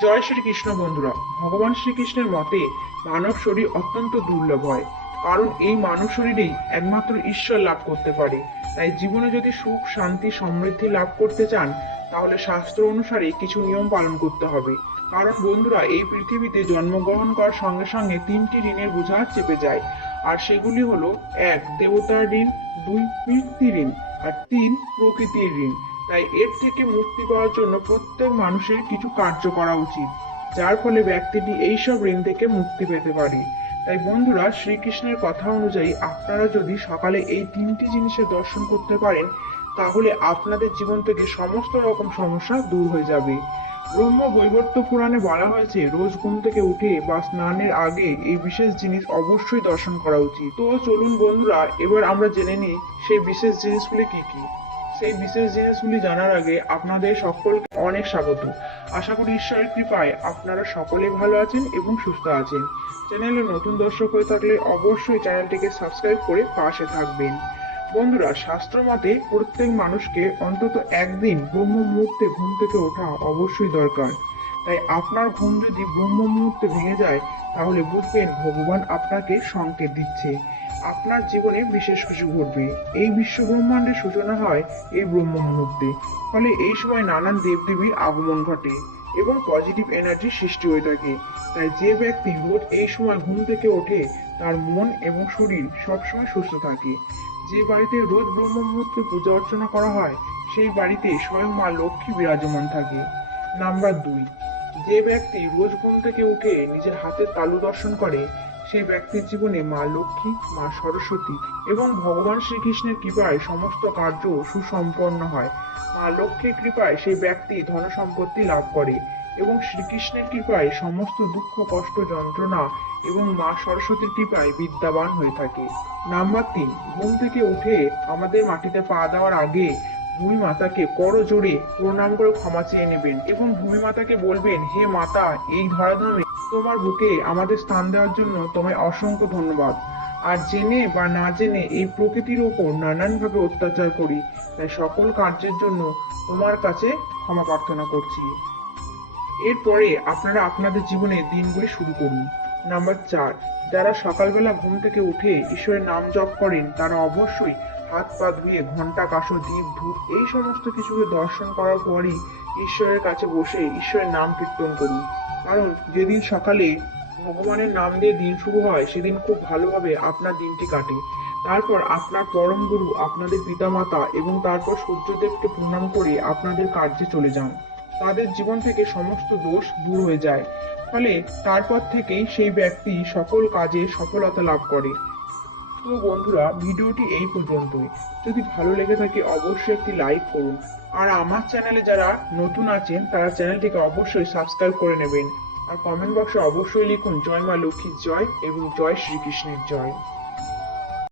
জয় শ্রীকৃষ্ণ বন্ধুরা, ভগবান শ্রীকৃষ্ণের মতে মানব শরীর অত্যন্ত দুর্লভ হয়। কারণ এই মানব শরীরেই একমাত্র ঈশ্বর লাভ করতে পারে। তাই জীবনে যদি সুখ, শান্তি, সমৃদ্ধি লাভ করতে চান, তাহলে শাস্ত্র অনুসারে কিছু নিয়ম পালন করতে হবে। কারণ বন্ধুরা, এই পৃথিবীতে জন্মগ্রহণ করার সঙ্গে সঙ্গে তিনটি ঋণের বোঝা চেপে যায়। আর সেগুলি হলো, এক, দেবতার ঋণ, দুই, পিতৃ ঋণ, আর তিন, প্রকৃতির ঋণ। তাই এর থেকে মুক্তি পাওয়ার জন্য প্রত্যেক মানুষের কিছু কার্য করা উচিত, যার ফলে ব্যক্তিটি এইসব ঋণ থেকে মুক্তি পেতে পারে। তাই বন্ধুরা, শ্রীকৃষ্ণের কথা অনুযায়ী আপনারা যদি সকালে এই তিনটি জিনিসের দর্শন করতে পারেন, তাহলে আপনাদের জীবন থেকে সমস্ত রকম সমস্যা দূর হয়ে যাবে। ব্রহ্ম বৈবর্ত পুরাণে বলা হয়েছে, রোজ ঘুম থেকে উঠে বা স্নানের আগে এই বিশেষ জিনিস অবশ্যই দর্শন করা উচিত। তো চলুন বন্ধুরা, এবার আমরা জেনে নিই সেই বিশেষ জিনিসগুলি কি কি। সেই বিশেষ জিনিসগুলি জানার আগে আপনাদের সকলকে অনেক স্বাগত। আশা করি ঈশ্বরের কৃপায় আপনারা সকলে ভালো আছেন এবং সুস্থ আছেন। চ্যানেলে নতুন দর্শক হয়ে থাকলে অবশ্যই চ্যানেলটিকে সাবস্ক্রাইব করে পাশে থাকবেন। বন্ধুরা শাস্ত্র মতে প্রত্যেক মানুষকে অন্তত একদিন ব্রহ্ম মুহূর্তে ঘুম থেকে ওঠা অবশ্যই দরকার। তাই আপনার ঘুম যদি ব্রহ্ম মুহূর্তে ভেঙে যায়, তাহলে বুঝবেন ভগবান আপনাকে সংকেত দিচ্ছে। আপনার জীবনে বিশেষ কিছু ঘটবে। এই বিশ্ব ব্রহ্মাণ্ডের সূচনা হয় এই ব্রহ্ম মুহূর্তে ফলে এই সময় নানান দেবদেবীর আগমন ঘটে এবং পজিটিভ এনার্জি সৃষ্টি হয়ে থাকে। তাই যে ব্যক্তি রোজ এই সময় ঘুম থেকে ওঠে, তার মন এবং শরীর সবসময় সুস্থ থাকে। যে বাড়িতে রোজ ব্রহ্ম মুহূর্তে পূজা অর্চনা করা হয়, সেই বাড়িতে স্বয়ং মা লক্ষ্মী বিরাজমান থাকে। নাম্বার দুই, যে ব্যক্তি রোজ ঘুম থেকে উঠে নিজের হাতের তালু দর্শন করে সেই ব্যক্তির জীবনে মা লক্ষ্মী, মা সরস্বতী এবং ভগবান শ্রীকৃষ্ণের কৃপায় সমস্ত কার্য সুসম্পন্ন হয়। মা লক্ষ্মীর কৃপায় সেই ব্যক্তি ধন সম্পত্তি লাভ করে এবং শ্রীকৃষ্ণের কৃপায় সমস্ত দুঃখ, কষ্ট, যন্ত্রণা এবং মা সরস্বতীর কৃপায় বিদ্যাবান হয়ে থাকে। নাম্বার তিন, ঘুম থেকে উঠে আমাদের মাটিতে পা দেওয়ার আগে ভূমি মাতাকে করো জোরে প্রণাম করে ক্ষমা চেয়ে নেবেন এবং ভূমি মাতাকে বলবেন, হে মাতা, এই ধরাধামে তোমার বুকে আমাদের স্থান দেওয়ার জন্য তোমায় অসংখ্য ধন্যবাদ। আর জেনে বা না জেনে এই প্রকৃতির ওপর নানানভাবে অত্যাচার করি, তাই সকল কার্যের জন্য তোমার কাছে ক্ষমা প্রার্থনা করছি। এরপরে আপনারা আপনাদের জীবনে দিনগুলি শুরু করুন। নাম্বার চার, যারা সকালবেলা ঘুম থেকে উঠে ঈশ্বরের নাম জপ করেন, তারা অবশ্যই হাত পা ধুয়ে ঘণ্টা কাশো দীপ, ধূপ, এই সমস্ত কিছুকে দর্শন করার পরই ঈশ্বরের কাছে বসে ঈশ্বরের নাম কীর্তন করুন কারণ যেদিন সকালে ভগবানের নাম দিয়ে দিন শুরু হয়, সেদিন খুব ভালোভাবে আপনার দিনটি কাটে। তারপর আপনার পরম গুরু, আপনাদের পিতামাতা এবং তারপর সূর্যদেবকে প্রণাম করে আপনাদের কার্যে চলে যান। তাদের জীবন থেকে সমস্ত দোষ দূর হয়ে যায়। ফলে তারপর থেকেই সেই ব্যক্তি সকল কাজে সফলতা লাভ করে। তো বন্ধুরা, ভিডিওটি এই পর্যন্তই। যদি ভালো লেগে থাকে, অবশ্যই একটি লাইক করুন। আর আমার চ্যানেলে যারা নতুন আছেন, তারা চ্যানেলটিকে অবশ্যই সাবস্ক্রাইব করে নেবেন। আর কমেন্ট বক্সে অবশ্যই লিখুন, জয় মা লক্ষ্মীর জয় এবং জয় শ্রীকৃষ্ণের জয়